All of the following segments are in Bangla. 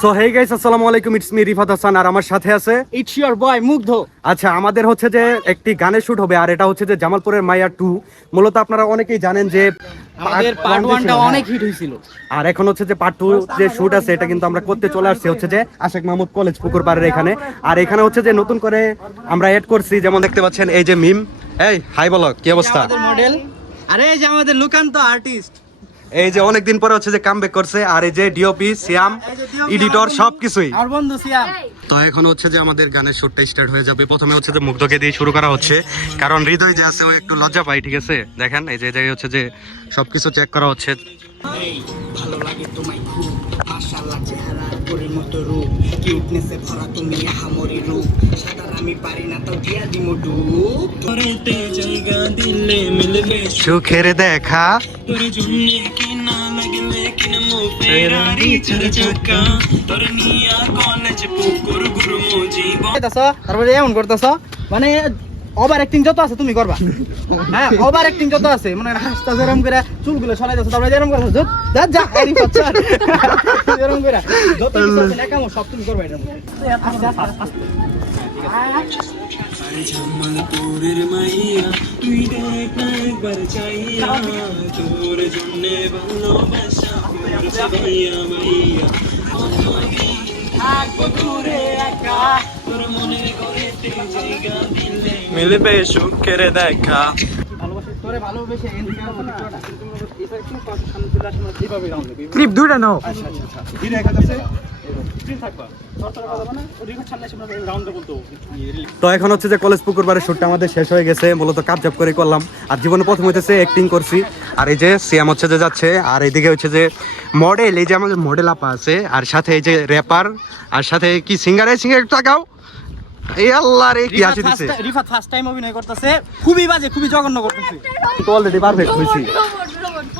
সো হে গাইস আসসালামু আলাইকুম। ইটস মি রিফাত হাসান আর আমার সাথে আছে ইটস ইউর বয় মুগ্ধ। আচ্ছা আমাদের হচ্ছে যে একটি গানের শুট হবে আর এটা হচ্ছে যে জামালপুরের মাইয়া টু মূলত আপনারা অনেকেই জানেন যে আমাদের পার্ট অনেক হিট হয়েছিল। আর এখন হচ্ছে যে পার্ট টু যে শুট আছে এটা কিন্তু আমরা করতে চলে আসছি হচ্ছে যে আশেক মাহমুদ কলেজ পুকুর পাড়ের এখানে। আর এখানে হচ্ছে যে নতুন করে আমরা এড করছি যেমন দেখতে পাচ্ছেন এই যে মিম এই হাই বলো কি অবস্থা? আমাদের মডেল আরে এই যে আমাদের লুকান্ত আর্টিস্ট এই যে অনেকদিন পরে হচ্ছে যে কামব্যাক করছে আর এই যে ডিওপি সিয়াম এডিটর সবকিছুই। আর বন্ধু সিয়াম তো এখন হচ্ছে যে আমাদের গানের শুটটা স্টার্ট হয়ে যাবে। প্রথমে হচ্ছে যে মুগ্ধকে দিয়ে শুরু করা হচ্ছে কারণ হৃদয় যে আছে ও একটু লজ্জা পায় ঠিক আছে? দেখেন এই যে এই জায়গায় হচ্ছে যে সবকিছু চেক করা হচ্ছে। ভালো লাগে তোমায় খুব। মতো রূপ। কিউটনেসে ভরা তুমি হামরি রূপ। সাঁতার আমি পারি না তাও দিয়া দিমু ডুব। তোরেতে জায়গা দিলে মিলবে সুখের দেখা। তোর জন্য কি না লাগলে কিনমু ফেরারি চার চাকা তোর নিয়া কলেজ পুকুর গুরমু জীবন। করতেছ তারপরে এমন করতেছ মানে ওভার অ্যাক্টিং যত আছে তুমি করবা। হ্যাঁ ওভার অ্যাক্টিং যত আছে মানে হাসতা এরকম করে চুলগুলো সরাই দাও তারপরে করতেছ যা যা করে যত কিছু আছে সব তুমি করবা এটা তুই না একবার চাইয়া, তোর তোর মনের ঘরেতে জায়গা দিলে মিলবে সুখের দেখা ক্লিপ দুইটা নাও। আচ্ছা আচ্ছা আচ্ছা তো এখন হচ্ছে যে কলেজ পুকুর বারের শুটটা আমাদের শেষ হয়ে গেছে মূলত কাপজাপ করে করলাম। আর জীবনে প্রথম হইতেছে অ্যাক্টিং করছি। আর এই যে সিয়াম হচ্ছে যে যাচ্ছে আর এইদিকে হচ্ছে যে মডেল এই যে আমাদের মডেল আপা আছে আর সাথে এই যে র্যাপার আর সাথে কি সিঙ্গার এই সিঙ্গার টাকাও এই আল্লাহ রে কি হাসি দিছে? রিফাত ফার্স্ট টাইম অভিনয় করতেছে খুবই বাজে খুবই জঘন্য করতেছে। তো অলরেডি পারফেক্ট হয়েছি।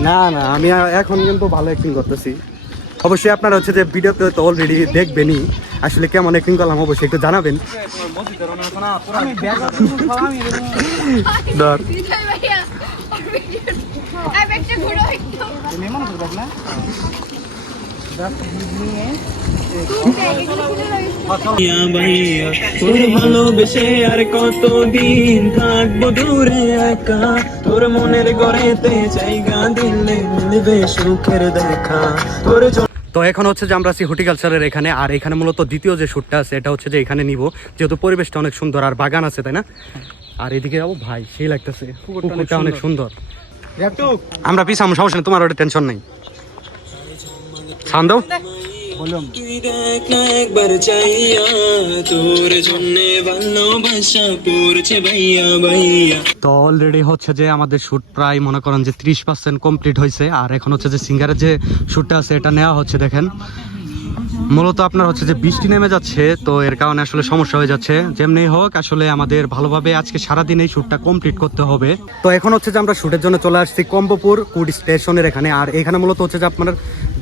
না না আমি এখন কিন্তু ভালো অ্যাক্টিং করতেছি। অবশ্যই আপনারা হচ্ছে যে ভিডিওতে তো অলরেডি দেখবেনই। আসলে কেমন অ্যাক্টিং করলাম অবশ্যই একটু জানাবেন। ধর। ঘুরো একটু তোর ভালোবেসে আর কতদিন থাকব দূরে একা? তোর মনের ঘরেতে জায়গা দিলে মিলবে সুখের দেখা। তোর তো এখন হচ্ছে যে আমরা আছি হর্টিকালচারের এখানে আর এখানে মূলত দ্বিতীয় যে শ্যুটটা আছে এটা হচ্ছে যে এখানে নিব। যেহেতু পরিবেশটা অনেক সুন্দর আর বাগান আছে তাই না? আর এদিকে যাব ভাই সেই লাগতেছে। পুকুরটা অনেক সুন্দর। আমরা পিছাম সমস্যা নেই তোমার ওটা টেনশন নেই। সান দাও। তুই দেখ না একবার চাইয়া তোর জন্য ভালোবাসা পড়ছে ভাইয়া ভাইয়া তো অলরেডি হচ্ছে যে আমাদের শ্যুট প্রায় মনে করেন যে ত্রিশ পার্সেন্ট কমপ্লিট হয়েছে আর এখন হচ্ছে যে সিঙ্গারের যে শ্যুটটা আছে এটা নেওয়া হচ্ছে দেখেন। মূলত আপনার হচ্ছে যে বৃষ্টি নেমে যাচ্ছে তো এর কারণে আসলে সমস্যা হয়ে যাচ্ছে। যেমনি হোক আসলে আমাদের ভালোভাবে আজকে সারাদিন এই শ্যুটটা কমপ্লিট করতে হবে। তো এখন হচ্ছে যে আমরা শ্যুটের জন্য চলে আসছি কম্বোপুর কুড স্টেশনের এখানে আর এখানে মূলত হচ্ছে যে আপনার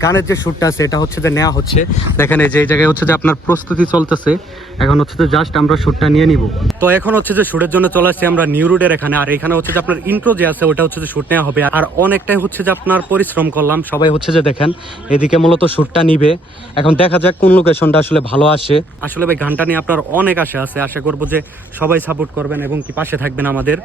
গানের যে শ্যুটটা আছে, এটা হচ্ছে যে নেওয়া হচ্ছে। দেখেন এই যে, এই জায়গায় হচ্ছে যে আপনার প্রস্তুতি চলতেছে। এখন হচ্ছে যে জাস্ট আমরা শ্যুটটা নিয়ে নিব। তো এখন হচ্ছে যে শ্যুটের জন্য চলে আসছি আমরা নিউ রোডের এখানে। আর এখানে হচ্ছে যে আপনার ইন্ট্রো যে আছে, ওটা হচ্ছে যে শ্যুট নেওয়া হবে। আর অনেকটাই হচ্ছে যে আপনার পরিশ্রম করলাম। সবাই হচ্ছে যে দেখেন, এদিকে মূলত শ্যুটটা নিবে। এখন দেখা যাক কোন লোকেশনটা আসলে ভালো আসে। আসলে ভাই, গানটা নিয়ে আপনার অনেক আশা আছে। আশা করব যে সবাই সাপোর্ট করবেন এবং কি পাশে থাকবেন আমাদের।